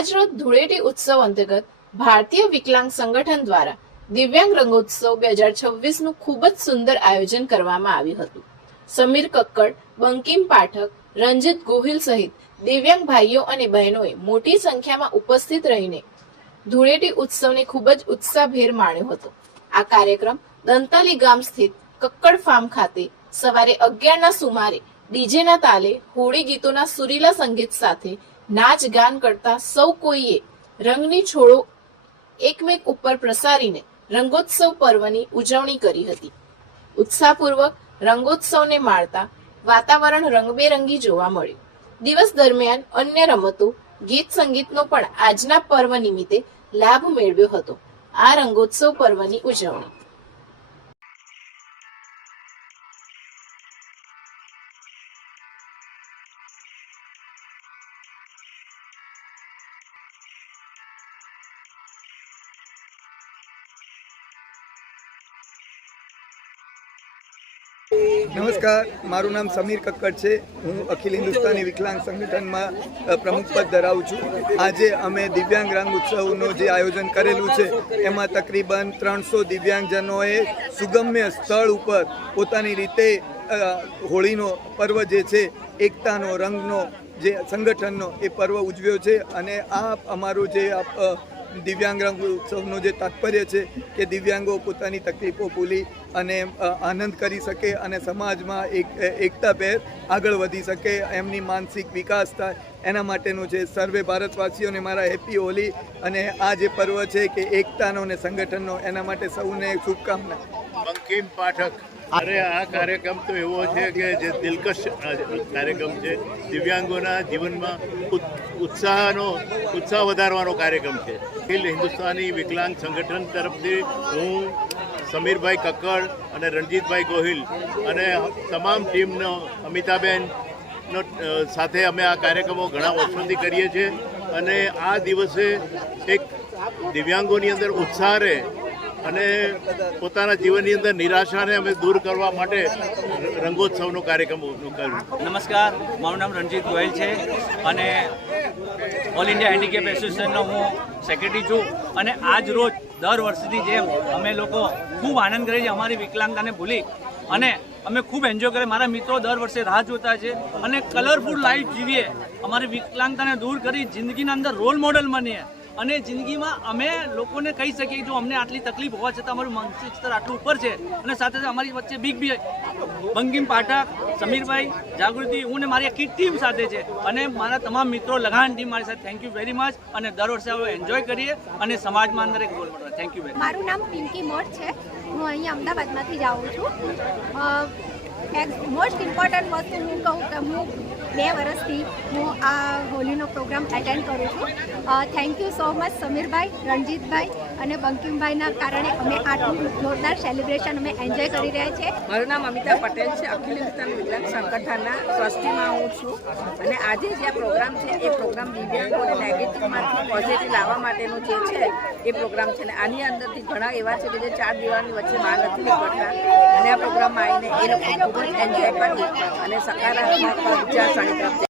આજ રોજ ધૂળેટી ઉત્સવ અંતર્ગત ભારતીય વિકલાંગ સંગઠન દ્વારા દિવ્યાંગ રંગોત્સવ 2026 નું ખૂબ જ સુંદર આયોજન કરવામાં આવ્યું હતું। સમીર કક્કડ, બંકિમ પાઠક, રંજીત ગોહિલ સહિત દિવ્યાંગ ભાઈઓ અને બહેનોએ મોટી સંખ્યામાં ઉપસ્થિત રહીને ધૂળેટી ઉત્સવને ખૂબ જ ઉત્સાહભેર માણ્યો હતો। આ કાર્યક્રમ દંતાલી ગામ સ્થિત કક્કડ ફાર્મ ખાતે સવારે 11ના સુમારે ડીજેના તાલે હોળી ગીતોના સુરીલા સંગીત સાથે નાચ ગાન કરતા સૌ કોઈએ રંગની છોડો એકમેક ઉપર પ્રસારીને રંગોત્સવ પર્વની ઉજવણી કરી હતી। ઉત્સાહપૂર્વક રંગોત્સવને માણતા વાતાવરણ રંગબેરંગી જોવા મળ્યું। દિવસ દરમિયાન અન્ય રમતો, ગીત સંગીતનો પણ આજના પર્વ નિમિત્તે લાભ મેળવ્યો હતો। આ રંગોત્સવ પર્વની ઉજવણી નમસ્કાર, મારું નામ સમીર કક્કડ છે। હું અખિલ હિન્દુસ્તાની વિકલાંગ સંગઠનમાં પ્રમુખ પદ ધરાવું છું। આજે અમે દિવ્યાંગ રંગ ઉત્સવનું જે આયોજન કરેલું છે એમાં તકરીબન 300 દિવ્યાંગજનોએ સુગમ્ય સ્થળ ઉપર પોતાની રીતે હોળીનો પર્વ જે છે, એકતાનો, રંગનો, જે સંગઠનનો એ પર્વ ઉજવ્યો છે। અને આ અમારું જે દિવ્યાંગ રંગ ઉત્સવનું જે તાત્પર્ય છે કે દિવ્યાંગો પોતાની તકલીફો ભૂલી અને આનંદ કરી શકે અને સમાજમાં એકતાભેર આગળ વધી શકે, એમની માનસિક વિકાસ થાય, એના માટેનું છે। સર્વે ભારતવાસીઓને મારા હેપી હોલી અને આ જે પર્વ છે કે એકતાનો અને સંગઠનનો, એના માટે સૌને શુભકામના। બંકિમ પાઠક। અરે આ કાર્યક્રમ તો એવો છે કે જે દિલકશ કાર્યક્રમ છે। દિવ્યાંગોના જીવનમાં ઉત્સાહ વધારવાનો કાર્યક્રમ છે। અખિલ હિન્દુસ્તાની વિકલાંગ સંગઠન તરફથી હું સમીરભાઈ કક્કડ અને રણજીતભાઈ ગોહિલ અને તમામ ટીમનો, અમિતાબેનનો સાથે અમે આ કાર્યક્રમો ઘણા વર્ષોથી કરીએ છીએ। અને આ દિવસે એક દિવ્યાંગોની અંદર ઉત્સાહ રહે અને પોતાના જીવનની અંદર નિરાશાને અમે દૂર કરવા માટે રંગોત્સવનો કાર્યક્રમ કર્યો। નમસ્કાર, મારું નામ રણજીત ગોયલ છે અને ઓલ ઇન્ડિયા હેન્ડીકેપ એસોસિએશનનો હું સેક્રેટરી છું। અને આજ રોજ દર વર્ષની જેમ અમે લોકો ખૂબ આનંદ કરીએ છીએ અમારી વિકલાંગતાને ભૂલી, અને અમે ખૂબ એન્જોય કરીએ। મારા મિત્રો દર વર્ષે રાહ જોતા છે અને કલરફુલ લાઈફ જીવીએ, અમારી વિકલાંગતાને દૂર કરી જિંદગીના અંદર રોલ મોડલ બનીએ અને જિંદગીમાં અમે લોકોને કહી શકીએ જો અમને આટલી તકલીફ હોવા છતાં અમારું માનસિક સ્તર આટલું ઉપર છે। અને સાથે સાથે અમારી વચ્ચે બિગ બંકિમ પાઠક, સમીરભાઈ, જાગૃતિ, હું ને મારી આખી ટીમ સાથે છે અને મારા તમામ મિત્રો, લગાન ટીમ મારી સાથે થેન્ક યુ વેરી મચ। અને દર વર્ષે હવે એન્જોય કરીએ અને સમાજમાં અંદર એક role model. Thank you very much. મારું નામ પિંકી મોર છે। હું અહીંયા અમદાવાદમાંથી જ આવું છું। મોસ્ટ ઇમ્પોર્ટન્ટ વસ્તુ હું કહું કે હું 2 વર્ષથી હું આ હોલીનો પ્રોગ્રામ એટેન્ડ કરું છું। Thank you so much સમીરભાઈ, Ranjitbhai અને બંકિમભાઈના કારણે અમે આટલું જોરદાર સેલિબ્રેશન અમે એન્જોય કરી રહ્યા છીએ। મારું નામ અમિતા પટેલ છે। અખિલ હિન્દુસ્તાન વિકલાંગ સંગઠનના ટ્રસ્ટીમાં હું છું અને આજે જે આ પ્રોગ્રામ છે એ પ્રોગ્રામ દિવ્યાંગોને નેગેટિવમાંથી પોઝિટિવ લાવવા માટેનું જે છે એ પ્રોગ્રામ છે। અને આની અંદરથી ઘણા એવા છે કે જે 4 દિવાલની વચ્ચે બહાર નથી નીકળતા અને આ પ્રોગ્રામમાં આવીને એ લોકો ખૂબ જ એન્જોય કરી અને સકારાત્મક વિચારસરણી તરફ